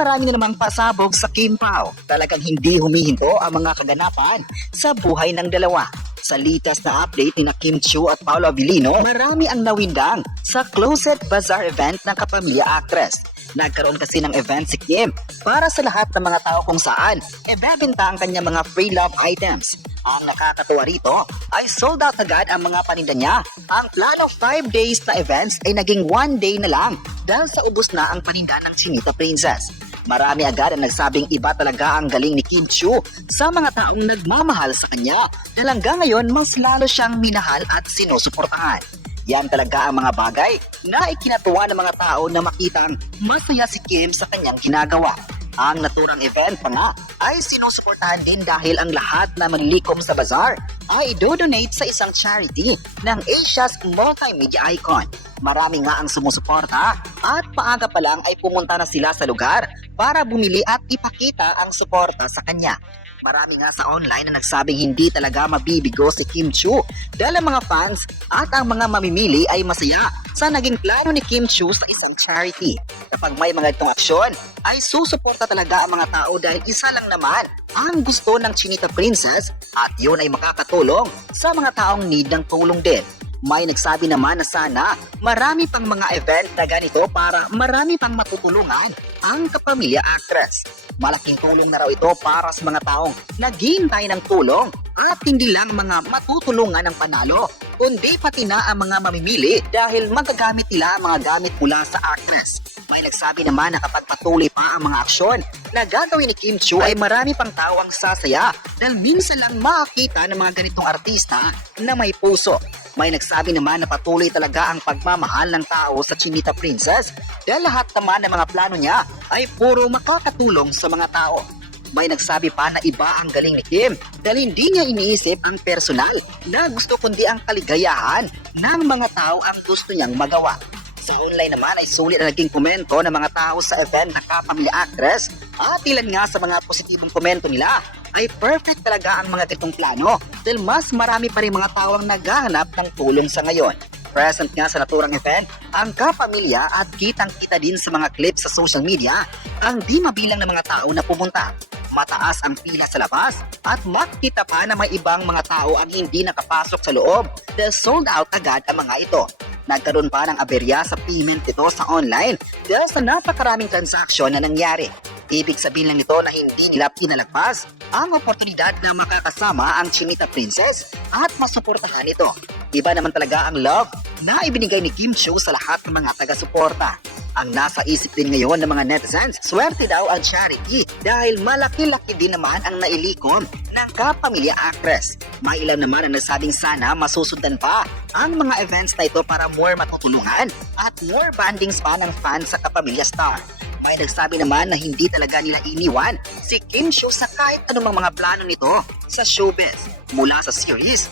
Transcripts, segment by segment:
marami na namang pasabog sa Kim Pao. Talagang hindi humihinto ang mga kaganapan sa buhay ng dalawa. Sa litas na update ni Kim Chiu at Paolo Avellino, marami ang nawindang sa Closet Bazaar event ng kapamilya actress. Nagkaroon kasi ng event si Kim para sa lahat ng mga tao kung saan ibebenta ang kanyang mga free love items. Ang nakakatuwa rito ay sold out agad ang mga paninda niya. Ang plan of 5 days na events ay naging 1 day na lang dahil sa ubos na ang paninda ng Chinita Princess. Marami agad ang nagsabing iba talaga ang galing ni Kim Chiu sa mga taong nagmamahal sa kanya dahil hanggang ngayon mas lalo siyang minahal at sinusuportahan. Yan talaga ang mga bagay na ikinatuwa ng mga tao na makitang masaya si Kim sa kanyang ginagawa. Ang naturang event pa nga ay sinusuportahan din dahil ang lahat na manlilikom sa bazaar ay do-donate sa isang charity ng Asia's multimedia icon. Marami nga ang sumusuporta at maaga pa lang ay pumunta na sila sa lugar para bumili at ipakita ang suporta sa kanya. Marami nga sa online na nagsabing hindi talaga mabibigo si Kim Chiu dahil ang mga fans at ang mga mamimili ay masaya sa naging plano ni Kim Chiu sa isang charity. Kapag may mga itong aksyon, ay susuporta talaga ang mga tao dahil isa lang naman ang gusto ng Chinita Princess at yun ay makakatulong sa mga taong need ng tulong din. May nagsabi naman na sana marami pang mga event na ganito para marami pang matutulungan ang kapamilya actress. Malaking tulong na raw ito para sa mga taong naghihintay ng tulong at hindi lang mga matutulungan ng panalo, kundi pati na ang mga mamimili dahil magagamit nila ang mga gamit mula sa actress. May nagsabi naman na kapag patuloy pa ang mga aksyon na gagawin ni Kim Chiu ay marami pang tao ang sasaya dahil minsan lang makakita ng mga ganitong artista na may puso. May nagsabi naman na patuloy talaga ang pagmamahal ng tao sa Chinita Princess dahil lahat naman ng mga plano niya ay puro makakatulong sa mga tao. May nagsabi pa na iba ang galing ni Kim dahil hindi niya iniisip ang personal na gusto kundi ang kaligayahan ng mga tao ang gusto niyang magawa. Sa online naman ay sulit na naging komento ng mga tao sa event ng kapamilya actress at ilan nga sa mga positibong komento nila ay perfect talaga ang mga ganitong plano dahil mas marami pa rin mga tao ang naghahanap ng tulong sa ngayon. Present nga sa naturang event ang kapamilya at kitang-kita din sa mga clips sa social media ang di mabilang ng mga tao na pumunta. Mataas ang pila sa labas at makita pa na may ibang mga tao ang hindi nakapasok sa loob dahil sold out agad ang mga ito. Nagkaroon pa ng aberya sa payment ito sa online dahil sa napakaraming transaksyon na nangyari. Ibig sabihin lang nito na hindi nila pinalagpas ang oportunidad na makakasama ang Chinita Princess at masuportahan ito. Iba naman talaga ang love na ibinigay ni Kim Chiu sa lahat ng mga taga-suporta. Ang nasa isip din ngayon ng mga netizens, swerte daw ang charity dahil malaki-laki din naman ang nailikom ng kapamilya actress. May ilan naman ang nasabing sana masusundan pa ang mga events na ito para more matutulungan at more bandings pa ng fans sa kapamilya star. May nagsabi naman na hindi talaga nila iniwan si Kim Chiu sa kahit anumang mga plano nito sa showbiz. Mula sa series,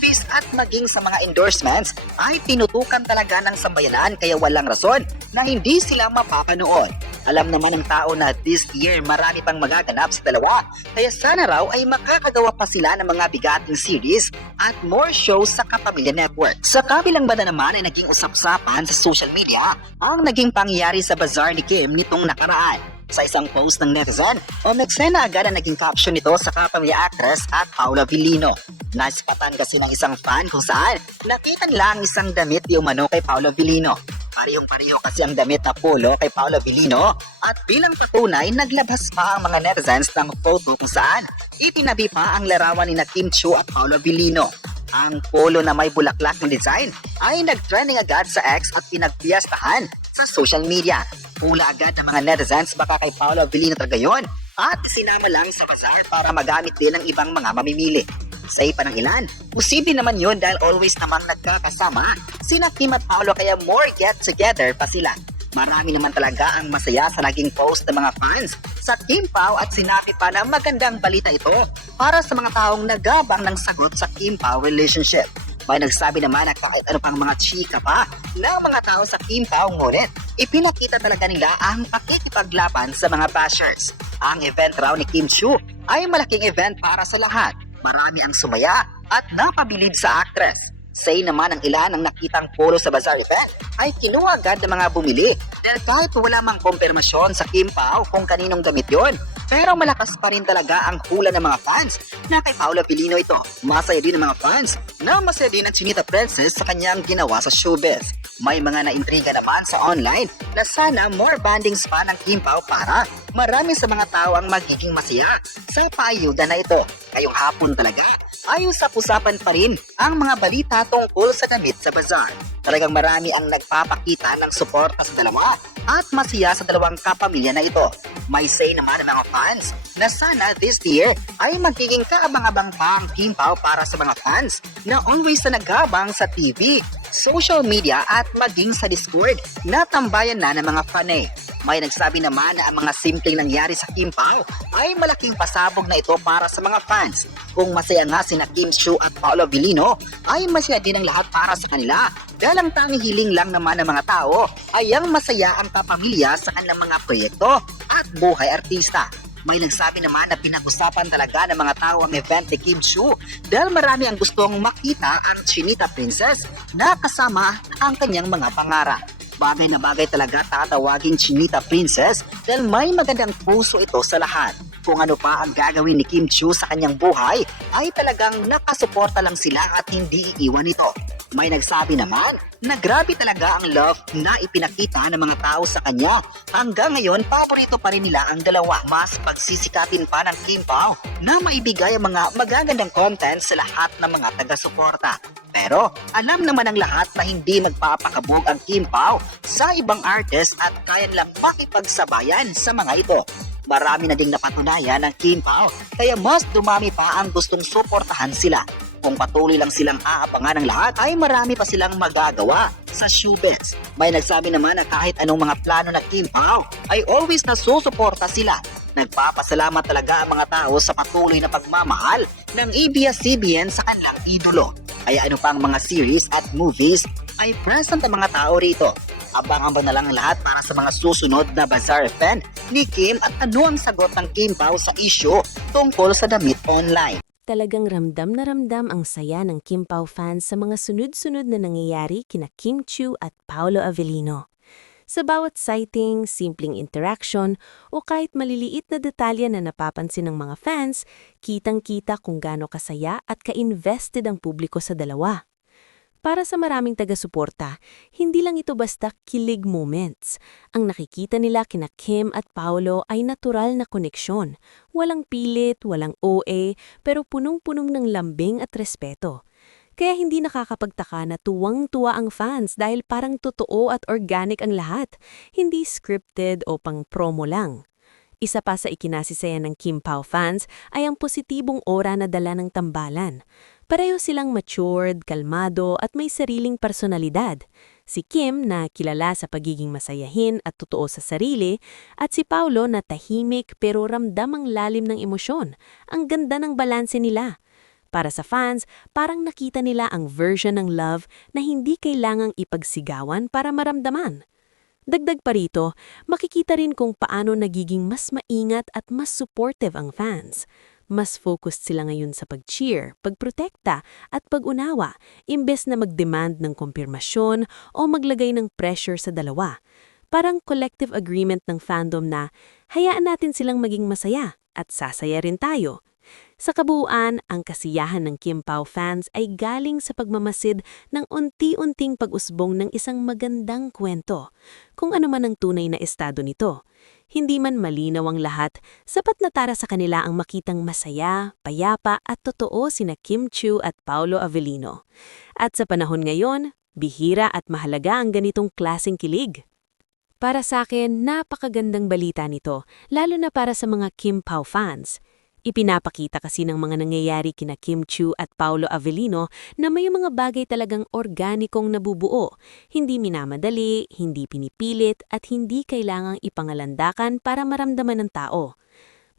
movies at maging sa mga endorsements ay tinutukan talaga ng sambayanan kaya walang rason na hindi sila mapapanood. Alam naman ng tao na this year marami pang magaganap sa dalawa kaya sana raw ay makakagawa pa sila ng mga bigating series at more shows sa Kapamilya Network. Sa kabilang banda naman ay naging usap-usapan sa social media ang naging pangyayari sa bazaar ni Kim nitong nakaraan. Sa isang post ng netizen, umeksena agad ang naging caption nito sa kapamilya actress at Paolo Avellino. Naspatan kasi ng isang fan kung saan nakita nila ang isang damit di umano kay Paolo Avellino. Parehong-pareho kasi ang damit na polo kay Paolo Avellino at bilang patunay naglabas pa ang mga netizens ng photo kung saan itinabi pa ang larawan ni Kim Chiu at Paolo Avellino. Ang polo na may bulaklak ng design ay nag-trending agad sa X at pinagpiyastahan sa social media. Pula agad ng mga netizens baka kay Paolo Avellino talaga yun at sinama lang sa bazaar para magamit din ng ibang mga mamimili. Sa ipa ng ilan, posible naman yun dahil always namang nagkakasama sina Kim at Paolo kaya more get together pa sila. Marami naman talaga ang masaya sa naging post ng mga fans sa Kim Pao at sinabi pa na magandang balita ito para sa mga taong nagabang ng sagot sa Kim Pao relationship. May nagsabi naman na kahit ano pang mga chika pa ng mga tao sa Kim Pao ngunit ipinakita talaga nila ang pakikipaglaban sa mga bashers. Ang event raw ni Kim Chiu ay malaking event para sa lahat. Marami ang sumaya at napabilib sa actress. Say naman ang ilan ang nakitang polo sa bazaar event ay kinuha agad ng mga bumili dahil kahit wala mang kumpirmasyon sa Kim Pao kung kaninong damit yon. Pero malakas pa rin talaga ang hula ng mga fans na kay Paolo Abilino ito. Masaya din ang mga fans na masaya din ang Chinita Princess sa kanyang ginawa sa showbiz. May mga naintriga naman sa online na sana more bandings pa ng Kim Pao para marami sa mga tao ang magiging masaya sa paayuda na ito. Ngayong hapon talaga ay usap-usapan pa rin ang mga balita tungkol sa damit sa bazaar. Talagang marami ang nagpapakita ng suporta sa dalawa at masaya sa dalawang kapamilya na ito. May say naman ng mga fans na sana this year ay magiging kaabang-abang pa ang Kim Pao para sa mga fans na always na nag-abang sa TV, social media at maging sa Discord na tambayan na ng mga fanay. May nagsabi naman na ang mga simpleng nangyari sa Kim Pao ay malaking pasabog na ito para sa mga fans. Kung masaya nga sina Kim Chiu at Paolo Abilino, ay masaya din ang lahat para sa kanila. Dahil ang tanging hiling lang naman ng mga tao ay ang masaya ang kapamilya sa kanilang mga proyekto at buhay artista. May nagsabi naman na pinag-usapan talaga ng mga tao ang event ni Kim Chiu dahil marami ang gustong makita ang Chinita Princess na kasama ang kanyang mga pangarap. Bagay na bagay talaga tatawaging Chinita Princess dahil may magandang puso ito sa lahat. Kung ano pa ang gagawin ni Kim Chiu sa kanyang buhay ay talagang nakasuporta lang sila at hindi iiwan ito. May nagsabi naman na grabe talaga ang love na ipinakita ng mga tao sa kanya. Hanggang ngayon, paborito pa rin nila ang dalawa. Mas pagsisikatin pa ng Kim Pao na maibigay ang mga magagandang content sa lahat ng mga taga-suporta. Pero alam naman ng lahat na hindi magpapakabog ang Kim Pao sa ibang artist at kaya lang makipagsabayan sa mga ito. Marami na ding napatunayan ng Kim Pao kaya mas dumami pa ang gustong suportahan sila. Kung patuloy lang silang aabangan ng lahat ay marami pa silang magagawa sa showbiz. May nagsabi naman na kahit anong mga plano ng Kim Pao ay always nasusuporta sila. Nagpapasalamat talaga ang mga tao sa patuloy na pagmamahal ng ABS-CBN sa kanilang idolo. Kaya ano pang mga series at movies ay present ang mga tao rito. Abang-abang na lang ang lahat para sa mga susunod na bazaar event ni Kim at ano ang sagot ng Kim Pao sa issue tungkol sa damit online. Talagang ramdam na ramdam ang saya ng Kim Pao fans sa mga sunod-sunod na nangyayari kina Kim Chiu at Paolo Abilino. Sa bawat sighting, simpleng interaction o kahit maliliit na detalye na napapansin ng mga fans, kitang-kita kung gaano kasaya at ka-invested ang publiko sa dalawa. Para sa maraming taga-suporta, hindi lang ito basta kilig moments. Ang nakikita nila kina Kim at Paolo ay natural na koneksyon. Walang pilit, walang OA, pero punong-punong ng lambing at respeto. Kaya hindi nakakapagtaka na tuwang-tuwa ang fans dahil parang totoo at organic ang lahat, hindi scripted o pang-promo lang. Isa pa sa ikinasisaya ng Kim Pao fans ay ang positibong aura na dala ng tambalan. Pareho silang matured, kalmado at may sariling personalidad. Si Kim na kilala sa pagiging masayahin at totoo sa sarili at si Paolo na tahimik pero ramdam ang lalim ng emosyon. Ang ganda ng balanse nila. Para sa fans, parang nakita nila ang version ng love na hindi kailangang ipagsigawan para maramdaman. Dagdag pa rito, makikita rin kung paano nagiging mas maingat at mas supportive ang fans. Mas focused sila ngayon sa pag-cheer, pagprotekta at pag-unawa, imbes na mag-demand ng kumpirmasyon o maglagay ng pressure sa dalawa. Parang collective agreement ng fandom na hayaan natin silang maging masaya at sasaya rin tayo. Sa kabuuan, ang kasiyahan ng Kim Pao fans ay galing sa pagmamasid ng unti-unting pag-usbong ng isang magandang kwento, kung ano man ang tunay na estado nito. Hindi man malinaw ang lahat, sapat na para sa kanila ang makitang masaya, payapa at totoo sina Kim Chiu at Paolo Abilino. At sa panahon ngayon, bihira at mahalaga ang ganitong klaseng kilig. Para sa akin, napakagandang balita nito, lalo na para sa mga Kim Pao fans. Ipinapakita kasi ng mga nangyayari kina Kim Chiu at Paolo Abilino na may mga bagay talagang organikong nabubuo, hindi minamadali, hindi pinipilit at hindi kailangang ipangalandakan para maramdaman ng tao.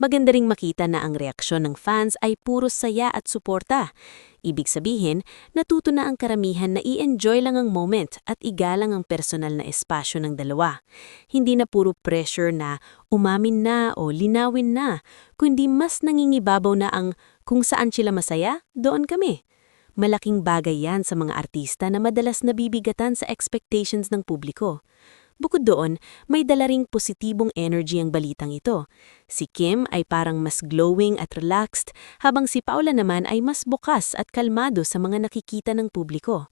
Maganda ring makita na ang reaksyon ng fans ay puro saya at suporta. Ibig sabihin, natuto na ang karamihan na i-enjoy lang ang moment at igalang ang personal na espasyo ng dalawa. Hindi na puro pressure na umamin na o linawin na, kundi mas nangingibabaw na ang kung saan sila masaya, doon kami. Malaking bagay yan sa mga artista na madalas nabibigatan sa expectations ng publiko. Bukod doon, may dala ring positibong energy ang balitang ito. Si Kim ay parang mas glowing at relaxed, habang si Paula naman ay mas bukas at kalmado sa mga nakikita ng publiko.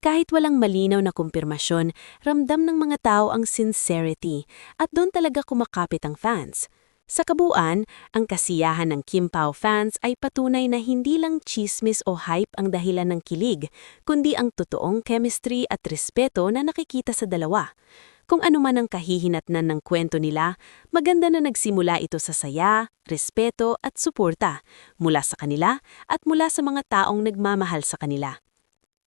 Kahit walang malinaw na kumpirmasyon, ramdam ng mga tao ang sincerity at doon talaga kumakapit ang fans. Sa kabuuan, ang kasiyahan ng Kim Pao fans ay patunay na hindi lang chismis o hype ang dahilan ng kilig, kundi ang totoong chemistry at respeto na nakikita sa dalawa. Kung ano man ang kahihinatnan ng kwento nila, maganda na nagsimula ito sa saya, respeto at suporta mula sa kanila at mula sa mga taong nagmamahal sa kanila.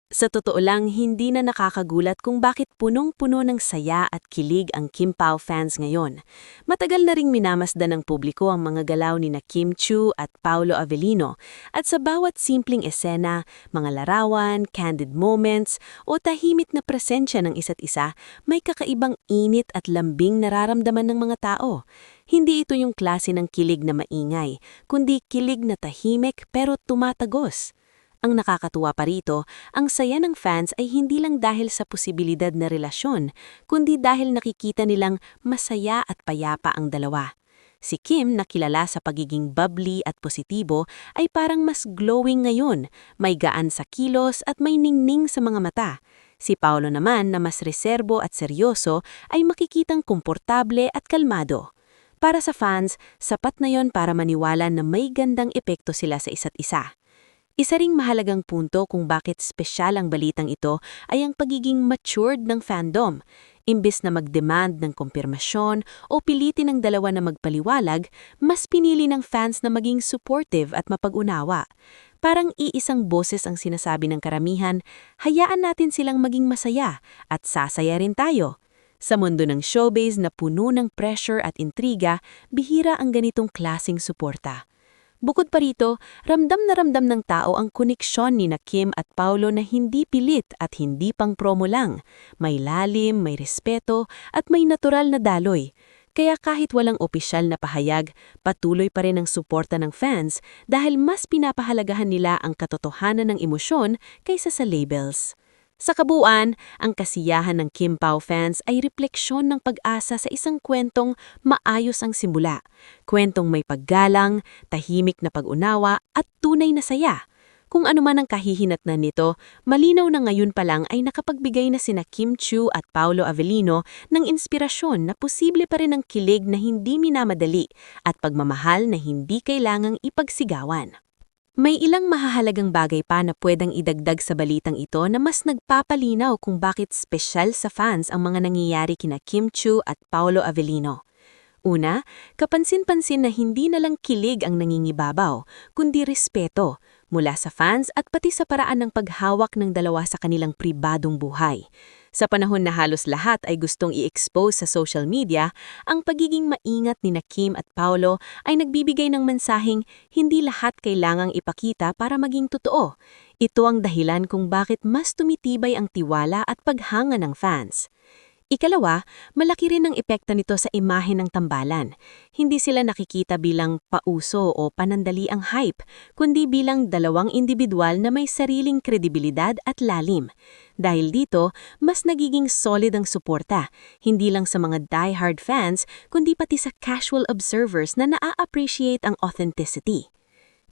Sa totoo lang, hindi na nakakagulat kung bakit punong-puno ng saya at kilig ang Kim Pao fans ngayon. Matagal na ring minamasdan ng publiko ang mga galaw ni na Kim Chiu at Paolo Avellino, at sa bawat simpleng esena, mga larawan, candid moments, o tahimik na presensya ng isa't isa, may kakaibang init at lambing nararamdaman ng mga tao. Hindi ito yung klase ng kilig na maingay, kundi kilig na tahimik pero tumatagos. Ang nakakatuwa pa rito, ang saya ng fans ay hindi lang dahil sa posibilidad na relasyon, kundi dahil nakikita nilang masaya at payapa ang dalawa. Si Kim, na kilala sa pagiging bubbly at positibo, ay parang mas glowing ngayon, may gaan sa kilos at may ningning sa mga mata. Si Paolo naman, na mas reserbo at seryoso, ay makikitang komportable at kalmado. Para sa fans, sapat na yon para maniwala na may gandang epekto sila sa isa't isa. Isa ring mahalagang punto kung bakit espesyal ang balitang ito ay ang pagiging matured ng fandom. Imbes na mag-demand ng kumpirmasyon o pilitin ng dalawa na magpaliwalag, mas pinili ng fans na maging supportive at mapag-unawa. Parang iisang boses ang sinasabi ng karamihan, hayaan natin silang maging masaya at sasaya rin tayo. Sa mundo ng showbiz na puno ng pressure at intriga, bihira ang ganitong klasing suporta. Bukod pa rito, ramdam na ramdam ng tao ang koneksyon ni na Kim at Paolo na hindi pilit at hindi pang promo lang. May lalim, may respeto, at may natural na daloy. Kaya kahit walang opisyal na pahayag, patuloy pa rin ang suporta ng fans dahil mas pinapahalagahan nila ang katotohanan ng emosyon kaysa sa labels. Sa kabuuan, ang kasiyahan ng Kim Pao fans ay refleksyon ng pag-asa sa isang kwentong maayos ang simula. Kwentong may paggalang, tahimik na pag-unawa at tunay na saya. Kung ano man ang kahihinatnan nito, malinaw na ngayon pa lang ay nakapagbigay na sina Kim Chiu at Paolo Avellino ng inspirasyon na posible pa rin ang kilig na hindi minamadali at pagmamahal na hindi kailangang ipagsigawan. May ilang mahahalagang bagay pa na pwedeng idagdag sa balitang ito na mas nagpapalinaw kung bakit espesyal sa fans ang mga nangyayari kina Kim Chiu at Paolo Avellino. Una, kapansin-pansin na hindi na lang kilig ang nangingibabaw, kundi respeto mula sa fans at pati sa paraan ng paghawak ng dalawa sa kanilang pribadong buhay. Sa panahon na halos lahat ay gustong i-expose sa social media, ang pagiging maingat ni na Kim at Paolo ay nagbibigay ng mensaheng hindi lahat kailangang ipakita para maging totoo. Ito ang dahilan kung bakit mas tumitibay ang tiwala at paghanga ng fans. Ikalawa, malaki rin ang epekto nito sa imahe ng tambalan. Hindi sila nakikita bilang pauso o panandaliang hype, kundi bilang dalawang individual na may sariling kredibilidad at lalim. Dahil dito, mas nagiging solid ang suporta, hindi lang sa mga die-hard fans, kundi pati sa casual observers na naa-appreciate ang authenticity.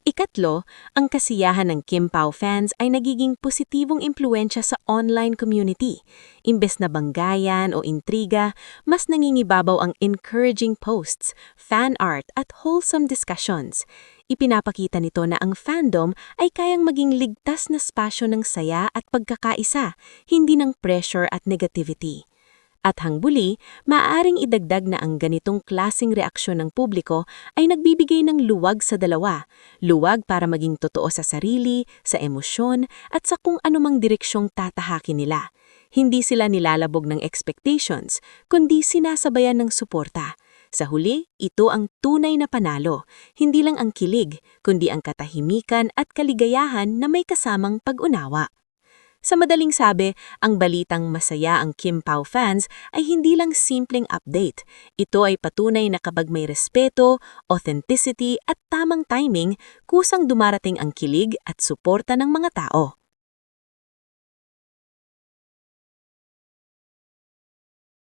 Ikatlo, ang kasiyahan ng Kim Pao fans ay nagiging positibong impluensya sa online community. Imbes na banggayan o intriga, mas nangingibabaw ang encouraging posts, fan art at wholesome discussions. Ipinapakita nito na ang fandom ay kayang maging ligtas na spasyo ng saya at pagkakaisa, hindi ng pressure at negativity. At hangbuli, maaaring idagdag na ang ganitong klasing reaksyon ng publiko ay nagbibigay ng luwag sa dalawa. Luwag para maging totoo sa sarili, sa emosyon, at sa kung anumang direksyong tatahakin nila. Hindi sila nilalabog ng expectations, kundi sinasabayan ng suporta. Sa huli, ito ang tunay na panalo. Hindi lang ang kilig, kundi ang katahimikan at kaligayahan na may kasamang pag-unawa. Sa madaling sabi, ang balitang masaya ang Kim Pao fans ay hindi lang simpleng update. Ito ay patunay na kapag may respeto, authenticity at tamang timing, kusang dumarating ang kilig at suporta ng mga tao.